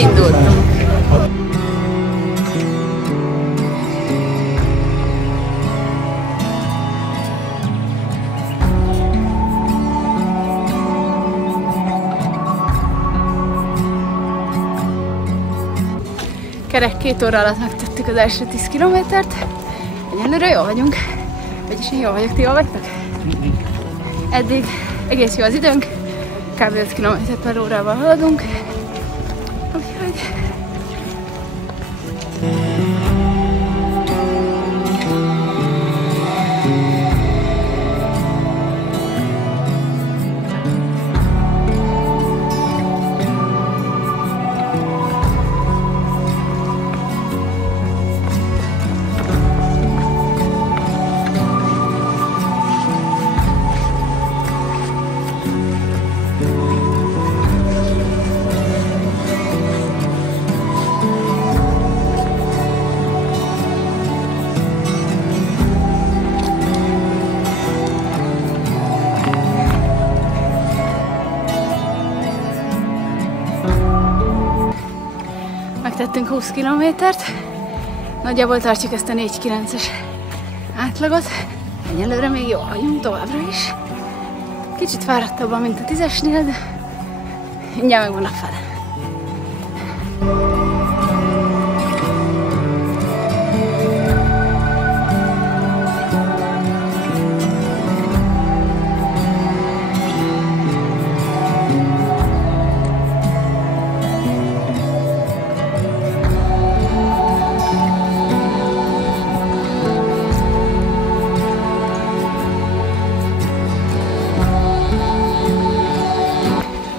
elindultunk. Kerek 2 óra alatt megtettük az első 10 kilométert. Egyelőre jól vagyunk. Vagyis én jól vagyok, ti jól vagytok? Eddig egész jó az időnk. Kb. 5 km/órával haladunk. Úgyhogy... Megtettünk 20 kilométert, nagyjából tartjuk ezt a 4,9-es átlagot. Egyelőre még jól vagyunk továbbra is. Kicsit fáradtabban, mint a 10-esnél, de mindjárt megvan a fele.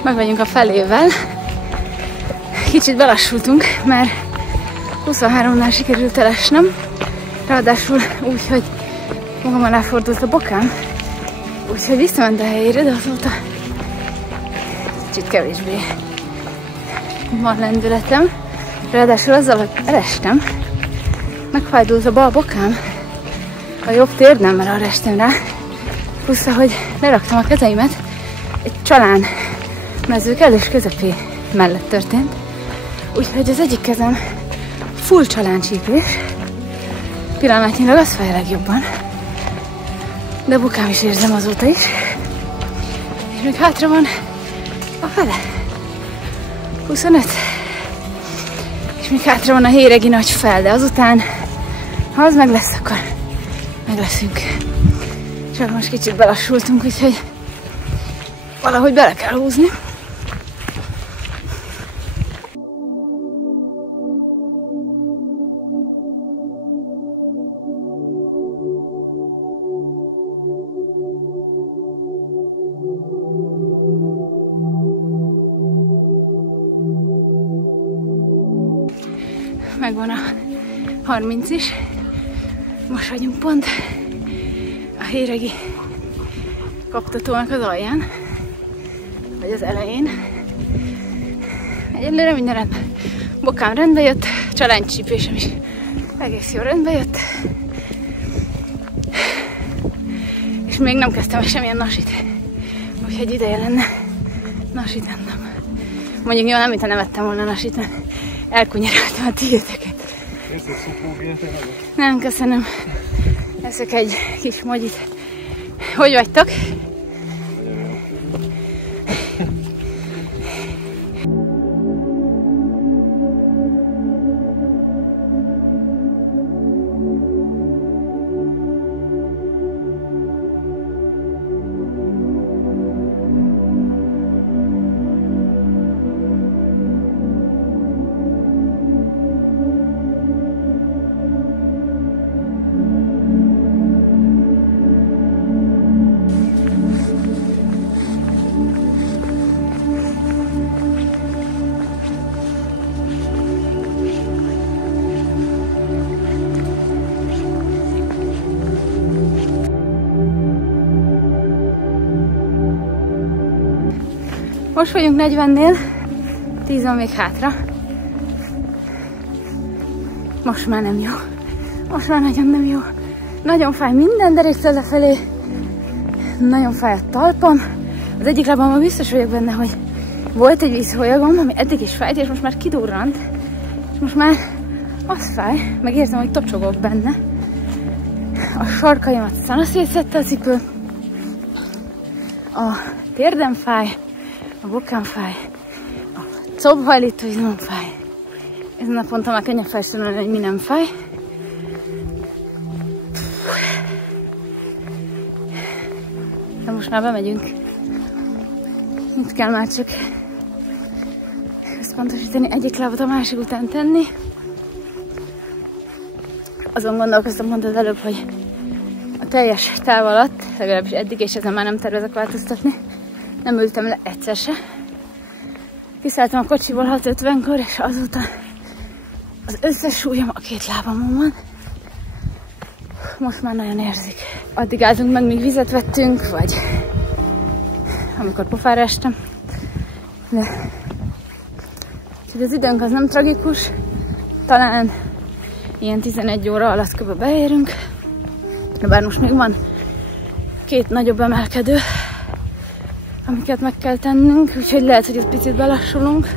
Meg vagyunk a felével. Kicsit belassultunk, mert 23-nál sikerült elesnem. Ráadásul úgy, hogy magam alá fordult a bokám. Úgyhogy visszament a helyére, de azóta kicsit kevésbé van lendületem. Ráadásul azzal, hogy elestem, megfájdult a bal bokám. A jobb térdemmel arra estem rá. Plusz, ahogy leraktam a kezeimet, egy csalán mező kellős közepé mellett történt. Úgyhogy az egyik kezem full csaláncsípés. Pillanatnyilag az fáj legjobban. De a bokám is érzem azóta is. És még hátra van a fele. 25. És még hátra van a héregi nagy fel, de azután, ha az meg lesz, akkor meg leszünk. Csak most kicsit belassultunk, úgyhogy valahogy bele kell húzni. Megvan a 30 is. Most vagyunk pont a héregi kaptatónak az alján, vagy az elején. Egyelőre minden rendben. Bokám rendbe jött, csaláncsípésem is egész jól rendbe jött. És még nem kezdtem el semmilyen nasit. Úgyhogy ideje lenne nasítanom. Mondjuk jó, nem, mintha nem ettem volna nasit, mert elkunyeráltam a tiéteket. Nem, köszönöm. Eszek egy kis mogyit. Hogy vagytok? Most vagyunk 40-nél, 10 van még hátra. Most már nem jó. Most már nagyon nem jó. Nagyon fáj minden deréktől lefelé. Nagyon fáj a talpam. Az egyik lábamban biztos vagyok benne, hogy Volt egy vízholyagom, ami eddig is fájt, és most már kidurrant. Most már az fáj, meg érzem, hogy tocsogok benne. A sarkaimat szana szétszette a cipő. A térdem fáj, a bokám fáj, a combhajlító izmom fáj. Ezen a ponton már könnyebb felsorolni, hogy mi nem fáj. De most már bemegyünk. Itt kell már csak összpontosítani, egyik lábat a másik után tenni. Azon gondolkoztam pont az előbb, hogy a teljes táv alatt, legalábbis eddig, és ezen már nem tervezek változtatni, nem ültem le egyszer se. Kiszálltam a kocsiból 6:50-kor, és azóta az összes súlyom a két lábamon van. Most már nagyon érzik. Addig álltunk meg, míg vizet vettünk, vagy amikor pofára estem. De úgyhogy az időnk az nem tragikus. Talán ilyen 11 óra alatt kb. Beérünk. Bár most még van 2 nagyobb emelkedő, amiket meg kell tennünk, úgyhogy lehet, hogy egy picit belassulunk,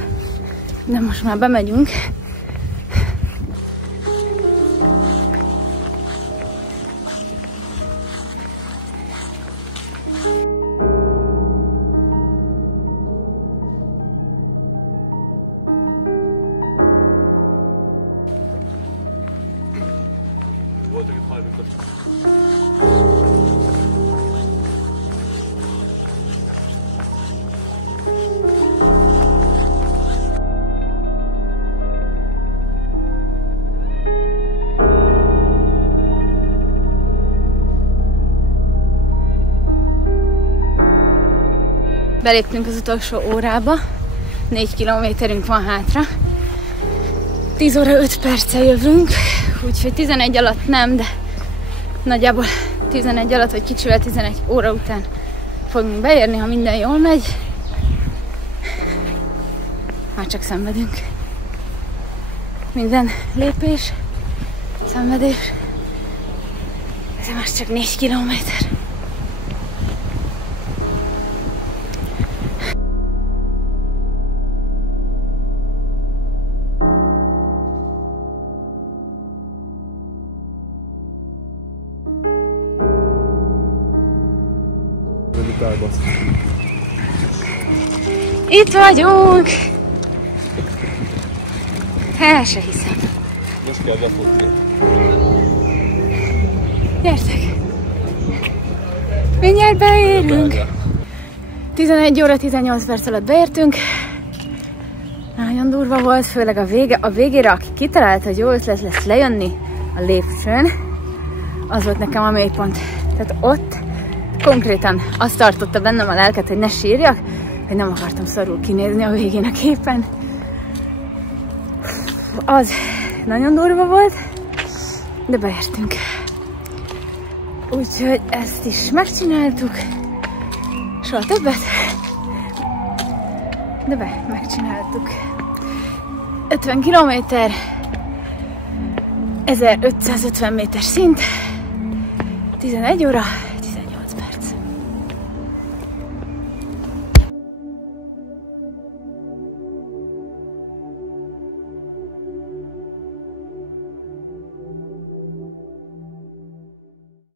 de most már bemegyünk. Voltak itt hajlókat. Beléptünk az utolsó órába, 4 kilométerünk van hátra. 10 óra 5 perccel jövünk, úgyhogy 11 alatt nem, de nagyjából 11 alatt, vagy kicsivel 11 óra után fogunk beérni, ha minden jól megy. Már csak szenvedünk. Minden lépés, szenvedés. Ez már csak 4 kilométer. Itt vagyunk! El se hiszem. Most kell befutni. Gyertek! Mindjárt beérünk! 11 óra 18 perc alatt beértünk. Nagyon durva volt, főleg a végére, aki kitalálta, hogy jó ötlet lesz lejönni a lépcsőn, az volt nekem a mélypont. Tehát ott konkrétan azt tartotta bennem a lelket, hogy ne sírjak, hogy nem akartam szarul kinézni a végén a képen. Az nagyon durva volt, de beértünk. Úgyhogy ezt is megcsináltuk. Soha többet. De megcsináltuk. 50 kilométer, 1550 méter szint, 11 óra.